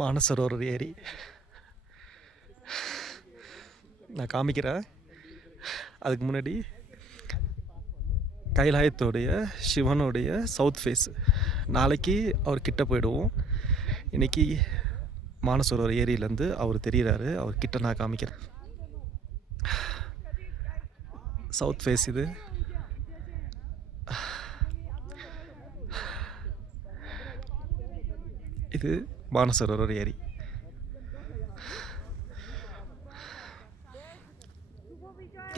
மானசரோவர் ஏரி நான் காமிக்கிறேன். அதுக்கு முன்னாடி கைலாயத்தோடைய சிவனுடைய சவுத் ஃபேஸ். நாளைக்கு அவர் கிட்ட போயிடுவோம். இன்றைக்கி மானசரோவர் ஏரியிலேருந்து அவர் தெரிகிறாரு. அவர் கிட்ட நான் காமிக்கிறேன். சவுத் ஃபேஸ் இது. இது மானசரோவர் ஏரி.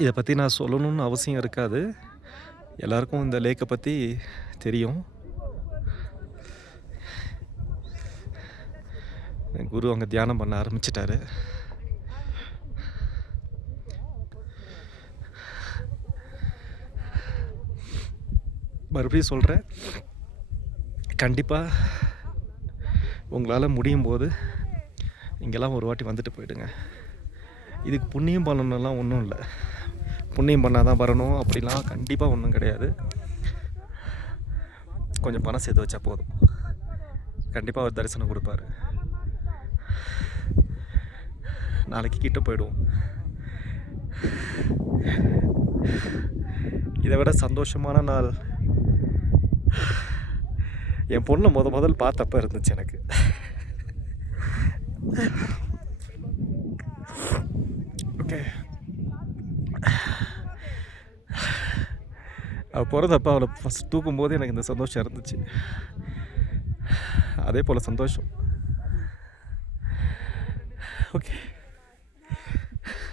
இதை பற்றி நான் சொல்லணும்னு அவசியம் இருக்காது. எல்லாருக்கும் இந்த லேக்கை பற்றி தெரியும். குரு அங்கே தியானம் பண்ண ஆரம்பிச்சிட்டாரு. மறுபடியும் சொல்கிறேன், கண்டிப்பாக உங்களால் முடியும் போது இங்கெல்லாம் ஒரு வாட்டி வந்துட்டு போயிடுங்க. இதுக்கு புண்ணியம் பண்ணணும்லாம் ஒன்றும் இல்லை. புண்ணியம் பண்ணால் தான் வரணும் அப்படிலாம் கண்டிப்பாக ஒன்றும் கிடையாது. கொஞ்சம் பணம் சேர்த்து வச்சா போதும், கண்டிப்பாக அவர் தரிசனம் கொடுப்பாரு. நாளைக்கு கிட்ட போயிடுவோம். இதை விட சந்தோஷமான நாள் என் பொண்ணை முதல் பார்த்தப்ப இருந்துச்சு எனக்கு. ஓகே, அவள் பிறந்தப்ப அவளை ஃபஸ்ட் தூக்கும்போது எனக்கு இந்த சந்தோஷம் இருந்துச்சு. அதே போல் சந்தோஷம். ஓகே.